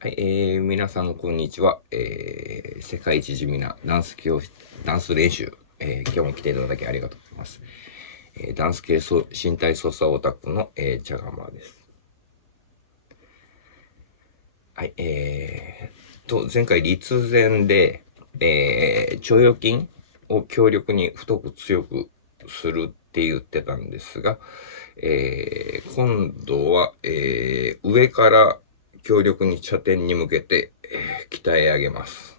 はい、皆さんこんにちは。世界一地味なダンス教室、ダンス練習、今日も来ていただきありがとうございます。ダンス系身体操作オタクの、チャガマです。はい、前回立前で、腸腰筋を強力に太く強くするって言ってたんですが、今度は、上から強力に茶点に向けて、鍛え上げます。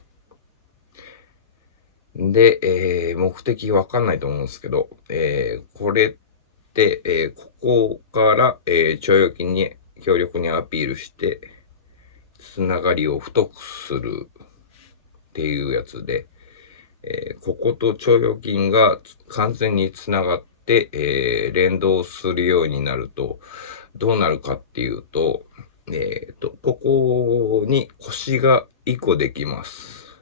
で、目的わかんないと思うんですけど、これって、ここから、腸腰筋に強力にアピールして、つながりを太くするっていうやつで、ここと腸腰筋が完全につながって、連動するようになると、どうなるかっていうと、ここに腰が1個できます。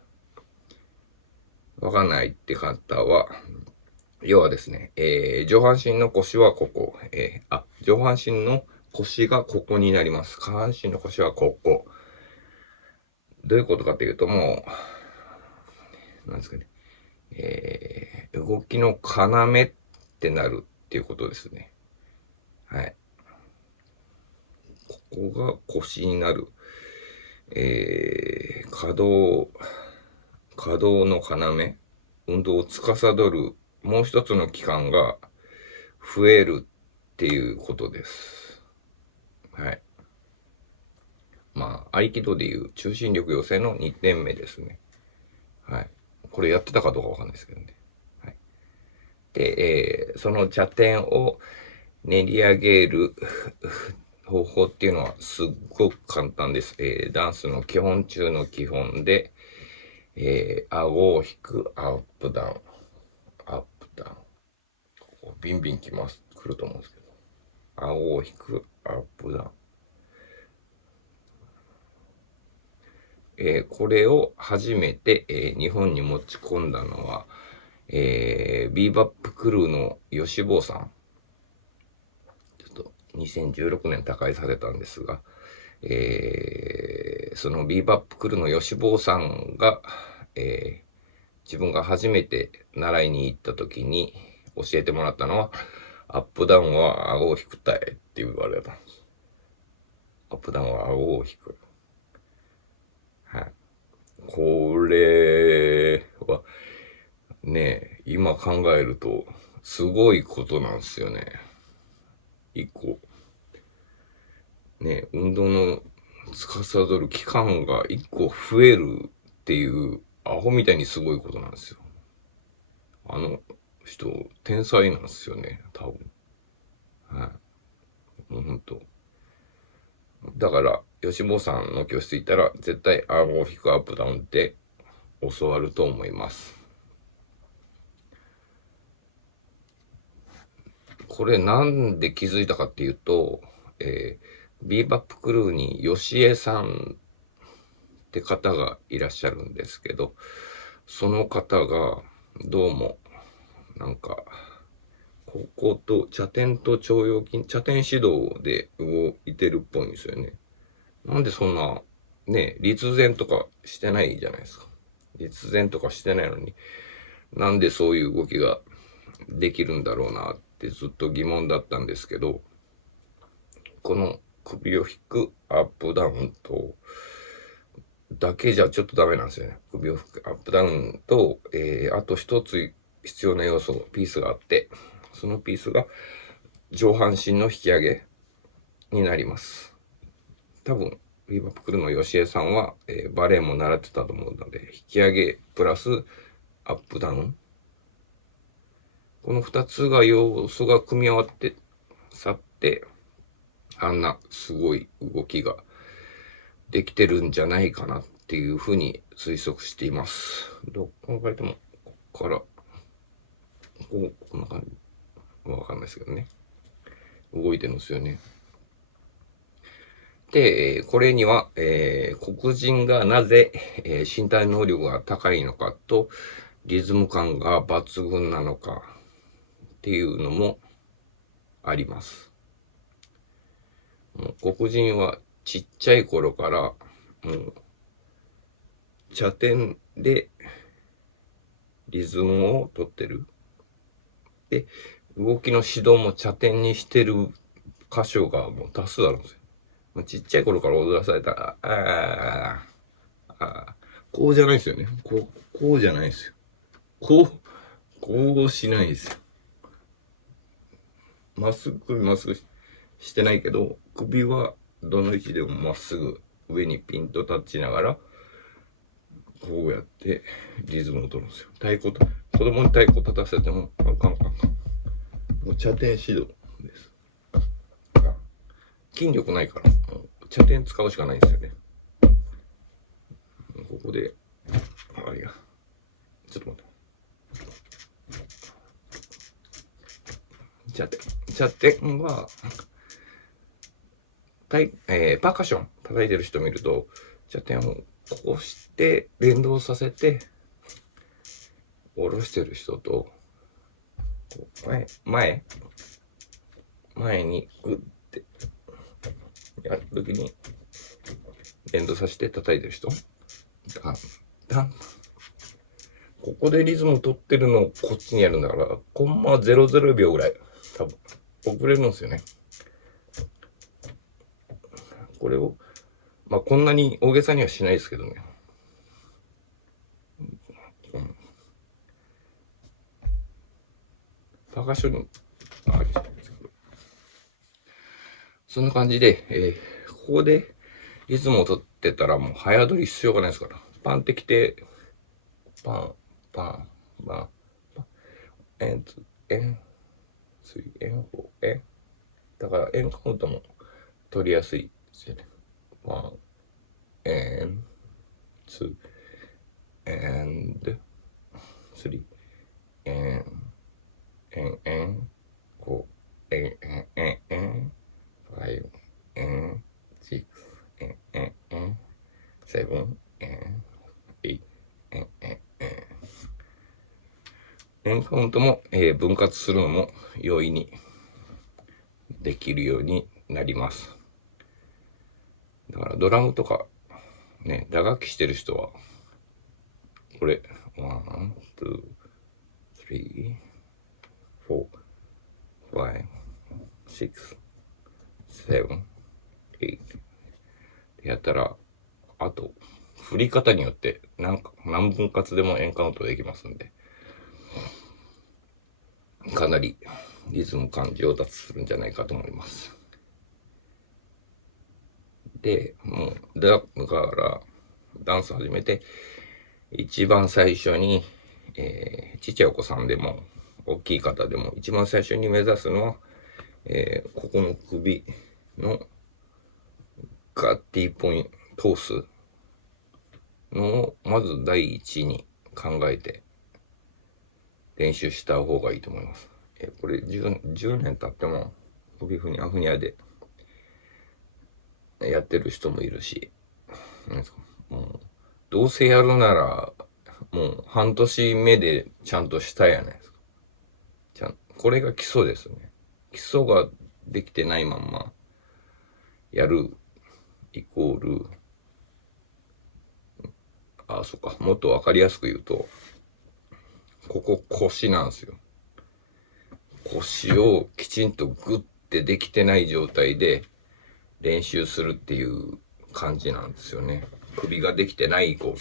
わかんないって方は、要はですね、上半身の腰はここ、上半身の腰がここになります。下半身の腰はここ。どういうことかっていうと、もう、なんですかね、動きの要ってなるっていうことですね。はい。ここが腰になる。可動の要、運動を司るもう一つの器官が増えるっていうことです。はい。まあ、合気道でいう中心力養成の2点目ですね。はい。これやってたかどうかわかんないですけどね。はい。で、その茶点を練り上げる方法っていうのはすっごく簡単です。ダンスの基本中の基本で、顎を引くアップダウン、アップダウン。ここビンビン来ると思うんですけど。顎を引くアップダウン。これを初めて、日本に持ち込んだのは、ビーバップクルーの吉坊さん。ちょっと2016年他界されたんですが、そのビーバップクルーの吉坊さんが、自分が初めて習いに行った時に教えてもらったのは、アップダウンは顎を引くたいって言われたんです。アップダウンは顎を引く。はい。これは、ね、今考えると、すごいことなんですよね。一個。ね、運動の司る期間が一個増えるっていう、アホみたいにすごいことなんですよ。あの人、天才なんですよね、多分。はい。もうほんと。だから、吉坊さんの教室行ったら、絶対アームを引くアップダウンって教わると思います。これなんで気づいたかっていうと、ビーバップクルーに吉江さんって方がいらっしゃるんですけど、その方がどうもなんか、ここと茶点と腸腰筋、茶点指導で動いてるっぽいんですよね。なんでそんな、ね、立前とかしてないじゃないですか。立前とかしてないのに、なんでそういう動きができるんだろうなってずっと疑問だったんですけど、この首を引くアップダウンと、だけじゃちょっとダメなんですよね。首を引くアップダウンと、あと一つ必要な要素、ピースがあって、そのピースが上半身の引き上げになります。多分、ビーバップクルの吉江さんは、バレエも習ってたと思うので、引き上げプラスアップダウン。この二つが要素が組み合わって去って、あんなすごい動きができてるんじゃないかなっていうふうに推測しています。どう考えても、ここから、こんな感じ。わかんないですけどね。動いてるんですよね。で、これには、黒人がなぜ、身体能力が高いのかと、リズム感が抜群なのかっていうのもあります。黒人はちっちゃい頃からもう、茶点でリズムをとってる。で、動きの指導も茶点にしてる箇所がもう多数あるんですよ。もうちっちゃい頃から踊らされたら、こうじゃないですよね。こうじゃないですよ。こうしないですよ。まっすぐしてないけど、首はどの位置でもまっすぐ上にピンと立ちながら、こうやってリズムを取るんですよ。子供に太鼓立たせても、カンカンカンカン。もう茶点指導です。筋力ないから、茶点使うしかないんですよね。ここで、ちょっと待って。茶点は、パーカッション叩いてる人見ると、茶点をこうして連動させて、下ろしてる人と、前にグッてやるときに連動させて叩いてる人。ここでリズム取ってるのをこっちにやるんだから、コンマ00秒ぐらい、多分、遅れるんですよね。これを、まあ、こんなに大げさにはしないですけどね。パーカッション、そんな感じで、ここでリズムを取ってたらもう早取り必要がないですから。パンってきて、パン、パン、パン、パン、エン、ツ、エン、ツイ、エン、フォー、エン。だからエンカウントも取りやすいですよね。ワン、エン、ツー、エンド、スリー、エン、エン、エン、フォー、エン、エン、エン、エン、ファイブ、エン、シックス、エン、エン、エン、セブン、エン、エイ、エン、エン、エン。エンカウントも、分割するのも容易にできるようになります。だからドラムとかね、打楽器してる人は、これ、1、2、3、4、5、6、7、8ってやったら、あと、振り方によって何分割でもエンカウントできますんで、かなりリズム感上達するんじゃないかと思います。で、もう、だから、ダンス始めて、一番最初に、ちっちゃいお子さんでも、大きい方でも、一番最初に目指すのは、ここの首のガッティポイント、通すのを、まず第一に考えて、練習した方がいいと思います。これ10年経っても、首ふにゃふにゃで、やってる人もいるし、なんですか、もうどうせやるなら、もう半年目でちゃんとしたやないですか。これが基礎ですね。基礎ができてないまんま、やる、イコール、そっか、もっとわかりやすく言うと、ここ腰なんですよ。腰をきちんとグッてできてない状態で練習するっていう感じなんですよね。首ができてないイコール。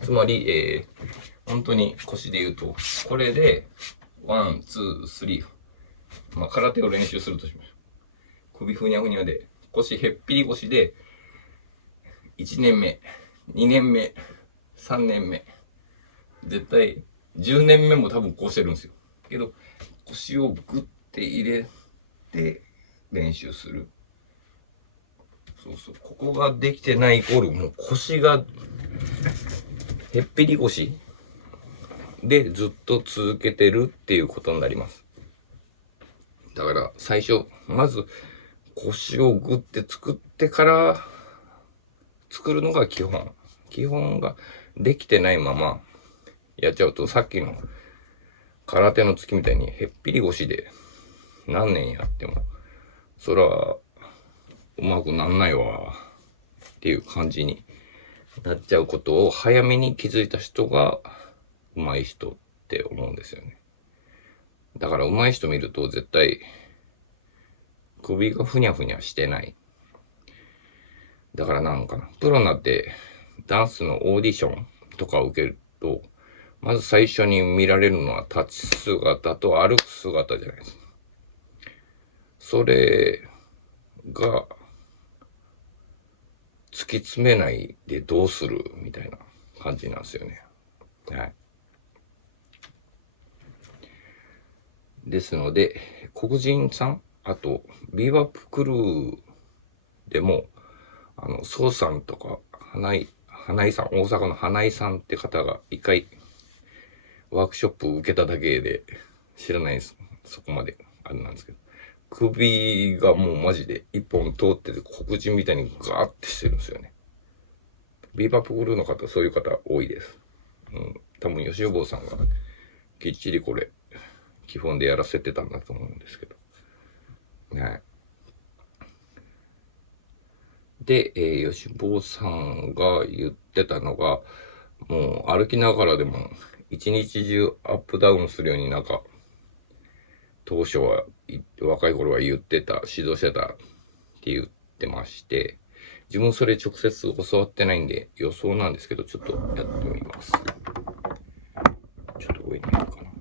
つまり、本当に腰で言うと、これで、ワン、ツー、スリー、まあ、空手を練習するとしましょう。首ふにゃふにゃで、腰へっぴり腰で、1年目、2年目、3年目、絶対、10年目も多分こうしてるんですよ。けど、腰をグッて入れて練習する。そうそう。ここができてないイコール、もう腰が、へっぴり腰でずっと続けてるっていうことになります。だから最初、まず腰をグッて作ってから作るのが基本。基本ができてないままやっちゃうと、さっきの空手の月みたいにへっぴり腰で何年やっても、そらうまくなんないわ。っていう感じになっちゃうことを早めに気づいた人が上手い人って思うんですよね。だから上手い人見ると絶対首がふにゃふにゃしてない。だからなんかな、プロになってダンスのオーディションとかを受けると、まず最初に見られるのは立ち姿と歩く姿じゃないですか。それが突き詰めないでどうするみたいな感じなんですよね。はい。ですので、黒人さん、あと、ビーバップクルーでも、ソウさんとか、花井さん、大阪の花井さんって方が一回ワークショップ受けただけで知らないです。そこまであれなんですけど。首がもうマジで一本通ってて黒人みたいにガーってしてるんですよね。ビーバップクルーの方、そういう方多いです。うん。多分吉坊さんがきっちりこれ基本でやらせてたんだと思うんですけど。はい。で、吉坊さんが言ってたのが、もう歩きながらでも一日中アップダウンするようになんか、当初は、若い頃は言ってた、指導してたって言ってまして、自分それ直接教わってないんで予想なんですけど、ちょっとやってみます。ちょっと上にやるかな。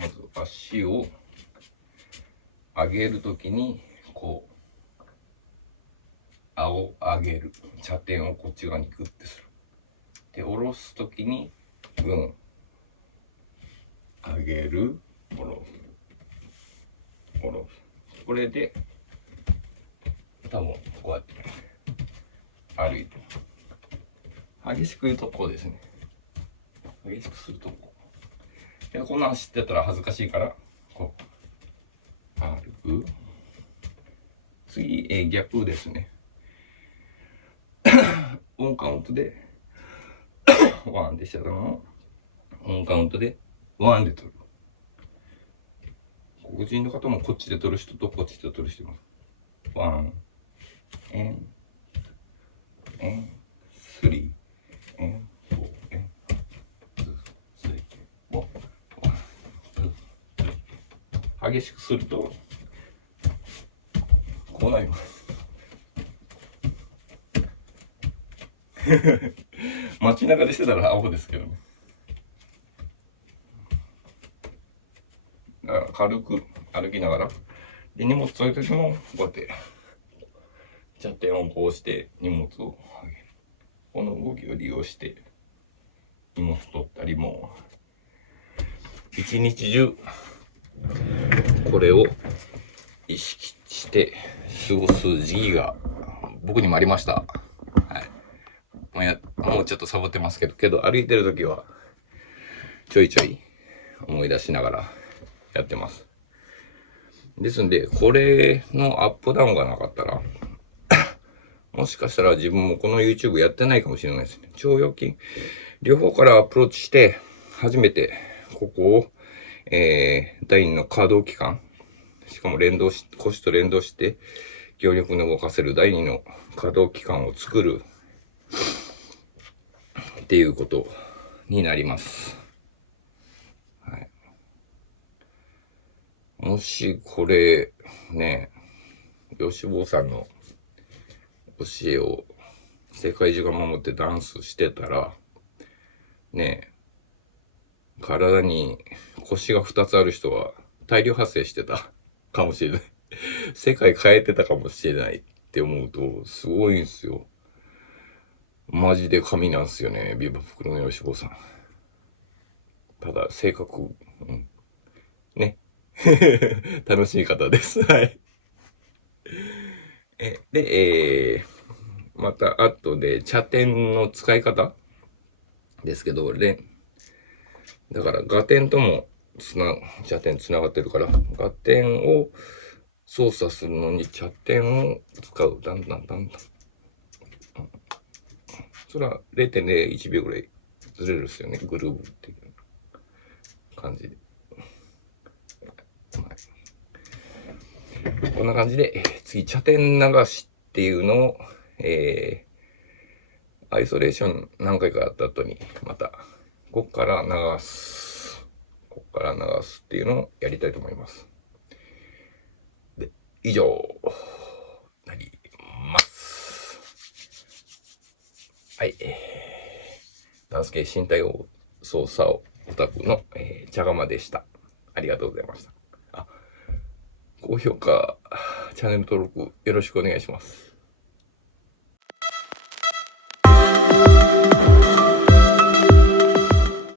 まず足を上げるときに、こう、上げる。茶点をこっち側にグッてする。で、下ろすときに、上げる、下ろす。下ろす。これで、多分、こうやって歩いて。激しく言うとこうですね。激しくするとこう。で、こんなん知ってたら恥ずかしいから、こう、歩く。次、逆ですね。オンカウントで、ワンでしたのを、オンカウントで、ワンで取る。黒人の方もこっちで取る人とこっちで取る人います。ワン、エン、スリー、エン、フォー、エン、ツー、スリー、ワン、ワン、ツー、スリー。激しくすると、こうなります。街中でしてたらアホですけどね。だから軽く歩きながら、で、荷物取るときも、こうやって、茶点をこうして荷物を上げる。この動きを利用して、荷物取ったりも、一日中、これを意識して過ごす時期が僕にもありました。はい。もうちょっとサボってますけど、歩いてるときは、ちょいちょい思い出しながらやってます。ですんで、これのアップダウンがなかったら、もしかしたら自分もこの YouTube やってないかもしれないですね。腸腰筋、両方からアプローチして、初めてここを、第2の可動器官、しかも腰と連動して、強力に動かせる第2の可動器官を作るっていうことになります。はい。もしこれ、ね、吉坊さんの教えを世界中が守ってダンスしてたら、ね、体に腰が2つある人は大量発生してたかもしれない。世界変えてたかもしれないって思うと、すごいんですよ。マジで神なんすよね、ビバ袋の吉坊さん。ただ、性格、ね。楽しい方です。はい。で、また後で茶点の使い方ですけど、だからガテンとも茶点つながってるから、ガテンを操作するのに茶点を使う。だんだん。それは0.01秒ぐらいずれるっすよね。グルーブっていう感じで。こんな感じで、次、茶点流しっていうのを、アイソレーション何回かやった後に、また、こっから流す。こっから流すっていうのをやりたいと思います。で、以上、なります。はい。ダンス系身体操作オタクの、茶釜でした。ありがとうございました。あ、高評価、チャンネル登録よろしくお願いします。